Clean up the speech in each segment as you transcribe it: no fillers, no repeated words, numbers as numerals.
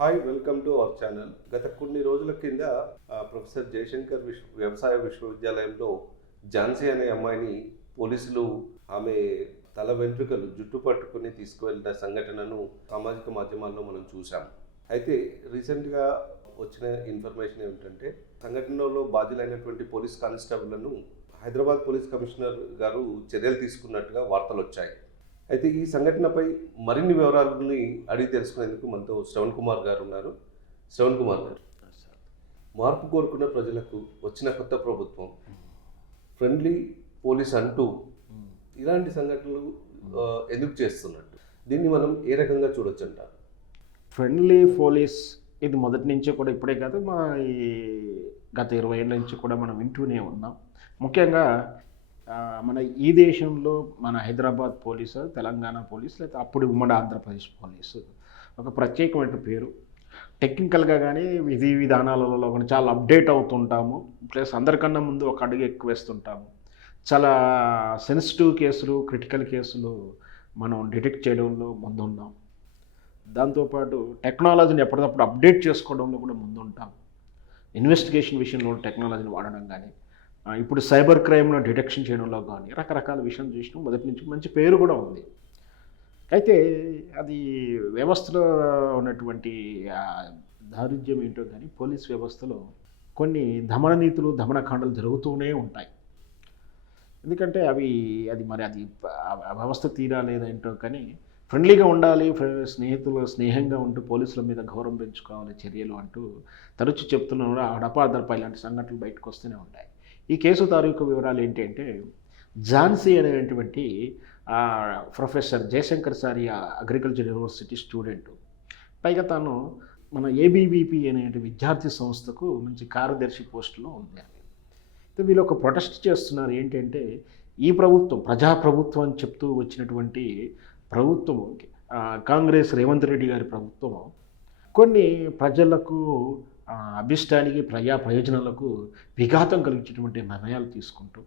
Hi, welcome to our channel. గత కొన్ని రోజుల కింద ప్రొఫెసర్ జయశంకర్ వ్యవసాయ విశ్వవిద్యాలయంలో ఝాన్సీ అనే అమ్మాయిని పోలీసులు ఆమె తల వెంట్రుకలు జుట్టు పట్టుకుని తీసుకువెళ్ళిన సంఘటనను సామాజిక మాధ్యమాల్లో మనం చూసాం. అయితే రీసెంట్గా వచ్చిన ఇన్ఫర్మేషన్ ఏమిటంటే సంఘటనలో బాధ్యులైనటువంటి పోలీస్ కానిస్టేబుల్లను హైదరాబాద్ పోలీస్ కమిషనర్ గారు చర్యలు తీసుకున్నట్టుగా వార్తలు వచ్చాయి. అయితే ఈ సంఘటనపై మరిన్ని వివరాలని అడిగి తెలుసుకునేందుకు మనతో శ్రవణ్ కుమార్ గారు ఉన్నారు. శ్రవణ్ కుమార్ గారు, మార్పు కోరుకున్న ప్రజలకు వచ్చిన కొత్త ప్రభుత్వం ఫ్రెండ్లీ పోలీస్ అంటూ ఇలాంటి సంఘటనలు ఎందుకు చేస్తున్నట్టు, దీన్ని మనం ఏ రకంగా చూడొచ్చు అంటారు? ఫ్రెండ్లీ పోలీస్ ఇది మొదటి నుంచి కూడా, ఇప్పుడే కాదు, ఈ గత 20 ఏళ్ళ నుంచి కూడా మనం వింటూనే ఉన్నాం. ముఖ్యంగా మన ఈ దేశంలో మన హైదరాబాద్ పోలీసు, తెలంగాణ పోలీసు, లేదా అప్పుడు ఉమ్మడి ఆంధ్రప్రదేశ్ పోలీసు ఒక ప్రత్యేకమైన పేరు. టెక్నికల్గా కానీ విధి విధానాలలో కానీ చాలా అప్డేట్ అవుతుంటాము. ప్లస్ అందరికన్నా ముందు ఒక అడుగు ఎక్కువ వేస్తుంటాము. చాలా సెన్సిటివ్ కేసులు, క్రిటికల్ కేసులు మనం డిటెక్ట్ చేయడంలో ముందున్నాం. దాంతోపాటు టెక్నాలజీని ఎప్పటికప్పుడు అప్డేట్ చేసుకోవడంలో కూడా ముందుంటాం. ఇన్వెస్టిగేషన్ విషయంలో టెక్నాలజీని వాడడం కానీ, ఇప్పుడు సైబర్ క్రైమ్ను డిటెక్షన్ చేయడంలో కానీ రకరకాల విషయం చేసినాం. మొదటి నుంచి మంచి పేరు కూడా ఉంది. అయితే అది వ్యవస్థలో ఉన్నటువంటి దారుణ్యం ఏంటో కానీ పోలీస్ వ్యవస్థలో కొన్ని దమన నీతులు, దమనకాండలు జరుగుతూనే ఉంటాయి. ఎందుకంటే అది వ్యవస్థ తీరా లేదేంటో కానీ ఫ్రెండ్లీగా ఉండాలి, స్నేహంగా ఉంటూ పోలీసుల మీద గౌరవం పెంచుకోవాలి, చర్యలు అంటూ తరచు చెప్తున్నారు. అడపాదడపా ఇలాంటి సంఘటనలు బయటకు వస్తూనే ఉంటాయి. ఈ కేసు తాలూకు వివరాలు ఏంటి అంటే, ఝాన్సీ అనేటువంటి ప్రొఫెసర్ జయశంకర్ సారి అగ్రికల్చర్ యూనివర్సిటీ స్టూడెంట్. పైగా తాను మన ఏబీవీపీ అనే విద్యార్థి సంస్థకు మంచి కార్యదర్శి పోస్టులో ఉంది. అయితే వీళ్ళు ఒక ప్రొటెస్ట్ చేస్తున్నారు. ఏంటంటే ఈ ప్రభుత్వం ప్రజాప్రభుత్వం అని చెప్తూ వచ్చినటువంటి ప్రభుత్వం, కాంగ్రెస్ రేవంత్ రెడ్డి గారి ప్రభుత్వం కొన్ని ప్రజలకు అభిష్టానికి, ప్రయోజనాలకు విఘాతం కలిగించేటువంటి నిర్ణయాలు తీసుకుంటూ,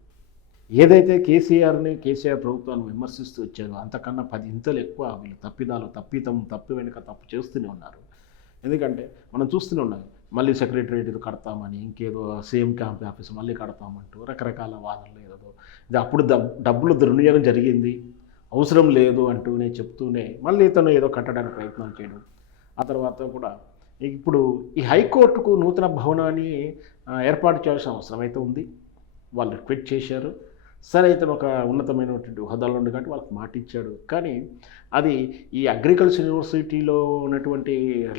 ఏదైతే కేసీఆర్ ప్రభుత్వాన్ని విమర్శిస్తూ వచ్చారో అంతకన్నా 10 ఇంతలు ఎక్కువ వీళ్ళు తప్పు వెనుక తప్పు చేస్తూనే ఉన్నారు. ఎందుకంటే మనం చూస్తూనే ఉన్నాం, మళ్ళీ సెక్రటరియట్ ఇది కడతామని, ఇంకేదో సీఎం క్యాంప్ ఆఫీస్ మళ్ళీ కడతామంటూ రకరకాల వాదనలు. ఏదో ఇది అప్పుడు డబ్బులు దుర్వినియోగం జరిగింది, అవసరం లేదు అంటూనే చెప్తూనే మళ్ళీ ఇతను ఏదో కట్టడానికి ప్రయత్నం చేయడం. ఆ తర్వాత కూడా ఇప్పుడు ఈ హైకోర్టుకు నూతన భవనాన్ని ఏర్పాటు చేయాల్సిన అవసరం అయితే ఉంది. వాళ్ళు రిక్వెస్ట్ చేశారు. సరే, ఇతను ఒక ఉన్నతమైనటువంటి హోదాలో ఉంది కాబట్టి వాళ్ళకి మాట ఇచ్చాడు. కానీ అది ఈ అగ్రికల్చర్ యూనివర్సిటీలో ఉన్నటువంటి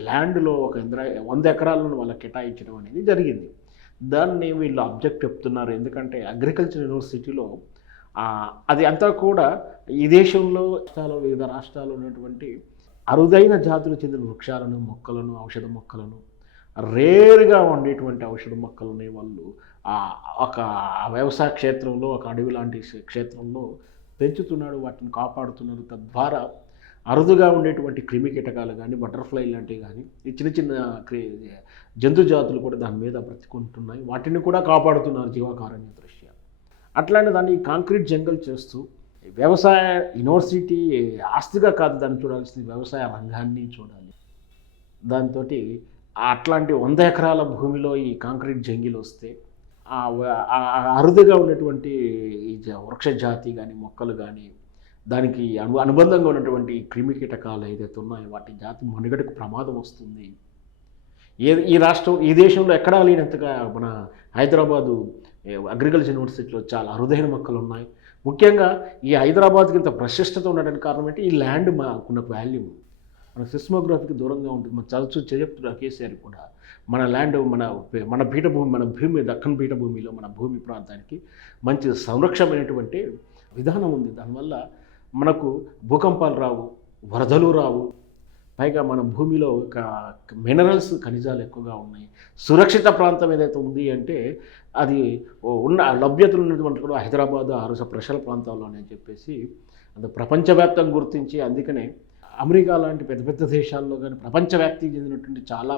ల్యాండ్లో ఒక 100 ఎకరాలను వాళ్ళకి కేటాయించడం అనేది జరిగింది. దాన్ని వీళ్ళు అబ్జెక్ట్ చెప్తున్నారు. ఎందుకంటే అగ్రికల్చర్ యూనివర్సిటీలో అది అంతా కూడా ఈ దేశంలో వివిధ రాష్ట్రాల్లో ఉన్నటువంటి అరుదైన జాతులు చెందిన వృక్షాలను, మొక్కలను, ఔషధ మొక్కలను, రేరుగా ఉండేటువంటి ఔషధ మొక్కలని వాళ్ళు ఒక వ్యవసాయ క్షేత్రంలో, ఒక అడవి లాంటి క్షేత్రంలో పెంచుతున్నాడు, వాటిని కాపాడుతున్నారు. తద్వారా అరుదుగా ఉండేటువంటి క్రిమి కీటకాలు కానీ, బటర్ఫ్లై లాంటివి కానీ, ఈ చిన్న చిన్న జంతు జాతులు కూడా దాని మీద బ్రతికుంటున్నాయి. వాటిని కూడా కాపాడుతున్నారు జీవకారుణ్య దృష్ట్యా. అట్లానే దాన్ని కాంక్రీట్ జంగల్ చేస్తూ వ్యవసాయ యూనివర్సిటీ ఆస్తిగా కాదు దాన్ని చూడాల్సింది, వ్యవసాయ రంగాన్ని చూడాలి. దాంతో అట్లాంటి 100 ఎకరాల భూమిలో ఈ కాంక్రీట్ జంగిల్ వస్తే అరుదుగా ఉన్నటువంటి ఈ వృక్ష జాతి కానీ, మొక్కలు కానీ, దానికి అనుబంధంగా ఉన్నటువంటి క్రిమి కీటకాలు ఏదైతే ఉన్నాయో వాటి జాతి మనుగడకు ప్రమాదం వస్తుంది. ఈ దేశంలో ఎక్కడా లేనంతగా మన హైదరాబాదు అగ్రికల్చర్ యూనివర్సిటీలో చాలా అరుదైన మొక్కలు ఉన్నాయి. ముఖ్యంగా ఈ హైదరాబాద్కి ఇంత ప్రశస్తత ఉండడానికి కారణం ఏంటి? ఈ ల్యాండ్ మాకున్న వాల్యూ. మన సిస్మోగ్రఫీకి దూరంగా ఉంటుంది. మన చెప్తున్నారు కేసీఆర్ కూడా, మన ల్యాండ్, మన పీఠభూమి, మన భూమి, దక్కన్ పీఠభూమిలో మన భూమి ప్రాంతానికి మంచి సంరక్షణమైనటువంటి విధానం ఉంది. దానివల్ల మనకు భూకంపాలు రావు, వరదలు రావు. పైగా మన భూమిలో ఒక మినరల్స్, ఖనిజాలు ఎక్కువగా ఉన్నాయి. సురక్షిత ప్రాంతం ఏదైతే ఉంది అంటే అది ఉన్న లభ్యతలు ఉన్నటువంటి కూడా హైదరాబాద్, ప్రశల ప్రాంతాల్లోనే అని చెప్పేసి అది ప్రపంచవ్యాప్తంగా గుర్తించి, అందుకనే అమెరికా లాంటి పెద్ద పెద్ద దేశాల్లో కానీ ప్రపంచవ్యాప్తికి చెందినటువంటి చాలా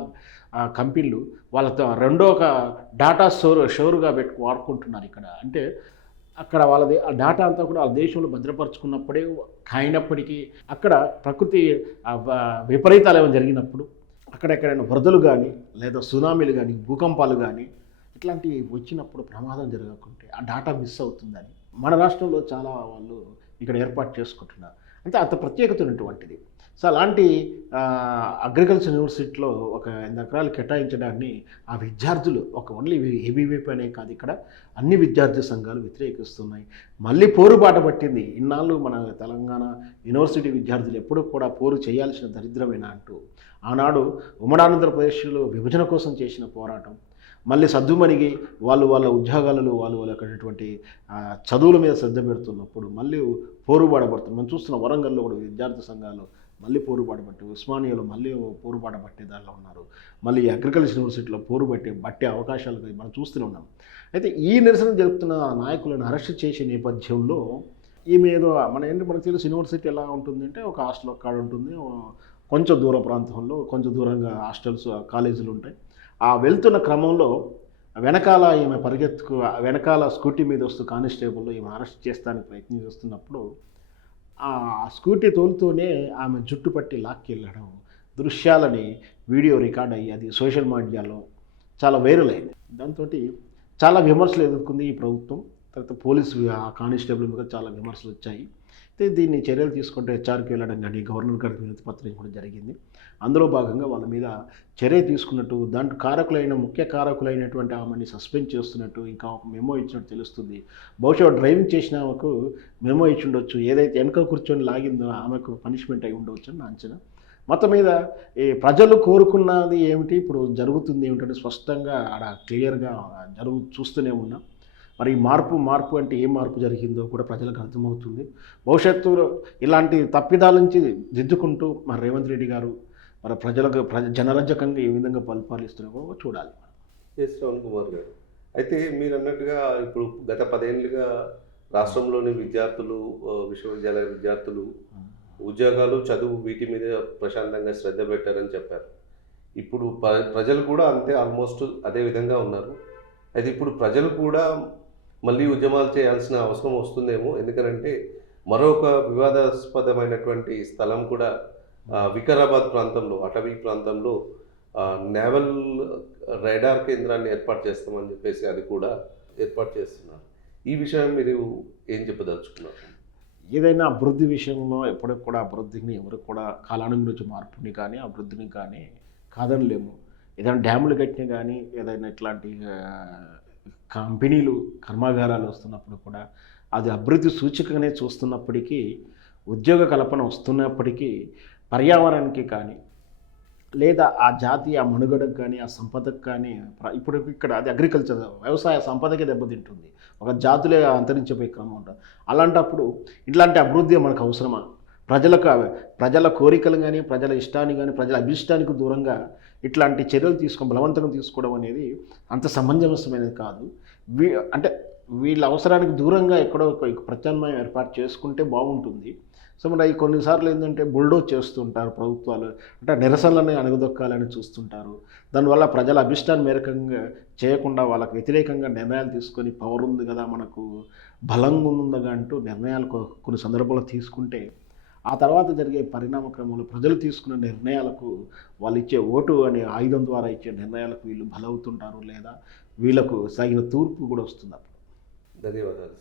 కంపెనీలు వాళ్ళతో రెండో ఒక డాటా షోరుగా వాడుకుంటున్నారు ఇక్కడ. అంటే అక్కడ వాళ్ళది ఆ డేటా అంతా కూడా ఆ దేశంలో భద్రపరుచుకున్నప్పుడే అయినప్పటికీ అక్కడ ప్రకృతి విపరీతాలు ఏమైనా జరిగినప్పుడు అక్కడెక్కడైనా వరదలు కానీ లేదా సునామీలు కానీ భూకంపాలు కానీ ఇట్లాంటివి వచ్చినప్పుడు ప్రమాదం జరగకుంటే ఆ డాటా మిస్ అవుతుందని మన రాష్ట్రంలో చాలా వాళ్ళు ఇక్కడ ఏర్పాటు చేసుకుంటున్నారు. అంటే అంత ప్రత్యేకత ఉన్నటువంటిది. సో అలాంటి అగ్రికల్చర్ యూనివర్సిటీలో ఒక 8 ఎకరాలు కేటాయించడాన్ని ఆ విద్యార్థులు ఒక ఓన్లీ ఏబీవీపీ అనే కాదు, ఇక్కడ అన్ని విద్యార్థి సంఘాలు వ్యతిరేకిస్తున్నాయి. మళ్ళీ పోరుబాట పట్టింది. ఇన్నాళ్ళు మన తెలంగాణ యూనివర్సిటీ విద్యార్థులు ఎప్పుడూ కూడా పోరు చేయాల్సిన దరిద్రమేనా అంటూ ఆనాడు ఉమ్మడి ఆంధ్రప్రదేశ్లో విభజన కోసం చేసిన పోరాటం మళ్ళీ సద్దుమణిగి వాళ్ళ ఉద్యోగాలలో వాళ్ళు అక్కడటువంటి చదువుల మీద శ్రద్ధ పెడుతున్నప్పుడు మళ్ళీ పోరుబాట పడుతుంది. మనం చూస్తున్న వరంగల్లో కూడా విద్యార్థి సంఘాలు మళ్ళీ పోరుబాట పట్టి, ఉస్మానియాలో మళ్ళీ పోరుబాట పట్టే దానిలో ఉన్నారు. మళ్ళీ అగ్రికల్చర్ యూనివర్సిటీలో బట్టే అవకాశాలు మనం చూస్తూనే ఉన్నాం. అయితే ఈ నిరసన జరుపుతున్న నాయకులను అరెస్ట్ చేసే నేపథ్యంలో ఈమె ఏదో మనకు తెలుసు యూనివర్సిటీ ఎలా ఉంటుందంటే ఒక హాస్టల్ ఒక్కడ ఉంటుంది, కొంచెం దూర ప్రాంతంలో కొంచెం దూరంగా హాస్టల్స్ కాలేజీలు ఉంటాయి. ఆ వెళ్తున్న క్రమంలో వెనకాల స్కూటీ మీద వస్తూ కానిస్టేబుల్ ఈమె అరెస్ట్ చేస్తానికి ప్రయత్నం చేస్తున్నప్పుడు ఆ స్కూటీ తోలుతూనే ఆమె జుట్టు పట్టి లాక్కెళ్ళడం దృశ్యాలని వీడియో రికార్డ్ అయ్యి అది సోషల్ మీడియాలో చాలా వైరల్ అయింది. దాంతో చాలా విమర్శలు ఎదుర్కొంది ఈ ప్రభుత్వం. తర్వాత పోలీసు కానిస్టేబుల్ మీద చాలా విమర్శలు వచ్చాయి. అయితే దీన్ని చర్యలు తీసుకుంటే హెచ్ఆర్కి వెళ్ళడం కానీ గవర్నర్ గారికి వినతి పత్రం కూడా జరిగింది. అందులో భాగంగా వాళ్ళ మీద చర్య తీసుకున్నట్టు, దాంట్లో ముఖ్య కారకులైనటువంటి ఆమెని సస్పెండ్ చేస్తున్నట్టు, ఇంకా ఒక మెమో ఇచ్చినట్టు తెలుస్తుంది. బహుశా డ్రైవింగ్ చేసిన ఆమెకు మెమో ఇచ్చి ఉండొచ్చు, ఏదైతే వెనక కూర్చొని లాగిందో ఆమెకు పనిష్మెంట్ అయి ఉండవచ్చు అని నా అంచనా. మొత్తం మీద ఈ ప్రజలు కోరుకున్నది ఏమిటి, ఇప్పుడు జరుగుతుంది ఏమిటంటే స్పష్టంగా ఆడ క్లియర్గా చూస్తూనే ఉన్నాం. మరి మార్పు అంటే ఏ మార్పు జరిగిందో కూడా ప్రజలకు అర్థమవుతుంది. భవిష్యత్తులో ఇలాంటి తప్పిదాల నుంచి దిద్దుకుంటూ మరి రేవంత్ రెడ్డి గారు మరి జనరంజకంగా ఏ విధంగా పరిపాలిస్తున్నారో చూడాలి. శ్రవణ్ కుమార్ గారు, అయితే మీరు అన్నట్టుగా ఇప్పుడు గత 10 ఏళ్ళుగా రాష్ట్రంలోని విద్యార్థులు, విశ్వవిద్యాలయ విద్యార్థులు ఉద్యోగాలు, చదువు వీటి మీద ప్రశాంతంగా శ్రద్ధ పెట్టారని చెప్పారు. ఇప్పుడు ప్రజలు కూడా అంతే, ఆల్మోస్ట్ అదే విధంగా ఉన్నారు. అయితే ఇప్పుడు ప్రజలు కూడా మళ్ళీ ఉద్యమాలు చేయాల్సిన అవసరం వస్తుందేమో. ఎందుకంటే మరొక వివాదాస్పదమైనటువంటి స్థలం కూడా వికారాబాద్ ప్రాంతంలో, అటవీ ప్రాంతంలో నేవల్ రైడార్ కేంద్రాన్ని ఏర్పాటు చేస్తామని చెప్పేసి అది కూడా ఏర్పాటు చేస్తున్నారు. ఈ విషయం మీరు ఏం చెప్పదలుచుకున్నారు? ఏదైనా అభివృద్ధి విషయంలో ఎప్పటికి కూడా అభివృద్ధిని ఎవరు కూడా కాలానుగురించి మార్పుని కానీ అభివృద్ధిని కానీ కాదనలేము. ఏదైనా డ్యాములు కట్టినా కానీ ఏదైనా ఇట్లాంటి కంపెనీలు కర్మాగారాలు వస్తున్నప్పుడు కూడా అది అభివృద్ధి సూచికగానే చూస్తున్నప్పటికీ, ఉద్యోగ కల్పన వస్తున్నప్పటికీ పర్యావరణానికి కానీ లేదా ఆ జాతీయ మనుగడకు కానీ ఆ సంపదకు కానీ ఇప్పుడు ఇక్కడ అది అగ్రికల్చర్ వ్యవసాయ సంపదకే దెబ్బతింటుంది. ఒక జాతులే అంతరించిపోయే క్రమం ఉంటుంది. అలాంటప్పుడు ఇట్లాంటి అభివృద్ధి మనకు అవసరమా? ప్రజల కోరికలు కానీ ప్రజల ఇష్టాన్ని కానీ ప్రజల అభిష్టానికి దూరంగా ఇట్లాంటి చర్యలు బలవంతంగా తీసుకోవడం అనేది అంత సమంజసమైనది కాదు. అంటే వీళ్ళ అవసరానికి దూరంగా ఎక్కడో ప్రత్యామ్నాయం ఏర్పాటు చేసుకుంటే బాగుంటుంది. సో మరి కొన్నిసార్లు ఏంటంటే బుల్డోజ్ చేస్తుంటారు ప్రభుత్వాలు, అంటే నిరసనలని అణగదొక్కాలని చూస్తుంటారు. దానివల్ల ప్రజల అభిష్టాన్ని మేరకంగా చేయకుండా వాళ్ళకు వ్యతిరేకంగా నిర్ణయాలు తీసుకొని పవర్ ఉంది కదా, మనకు బలంగా ఉందగా అంటూ నిర్ణయాలు కొన్ని సందర్భాల్లో తీసుకుంటే ఆ తర్వాత జరిగే పరిణామ క్రమంలో ప్రజలు తీసుకున్న నిర్ణయాలకు, వాళ్ళు ఇచ్చే ఓటు అనే ఆయుధం ద్వారా ఇచ్చే నిర్ణయాలకు వీళ్ళు బలవుతుంటారు, లేదా వీళ్ళకు తగిన తూర్పు కూడా వస్తుంది. ధన్యవాదాలు.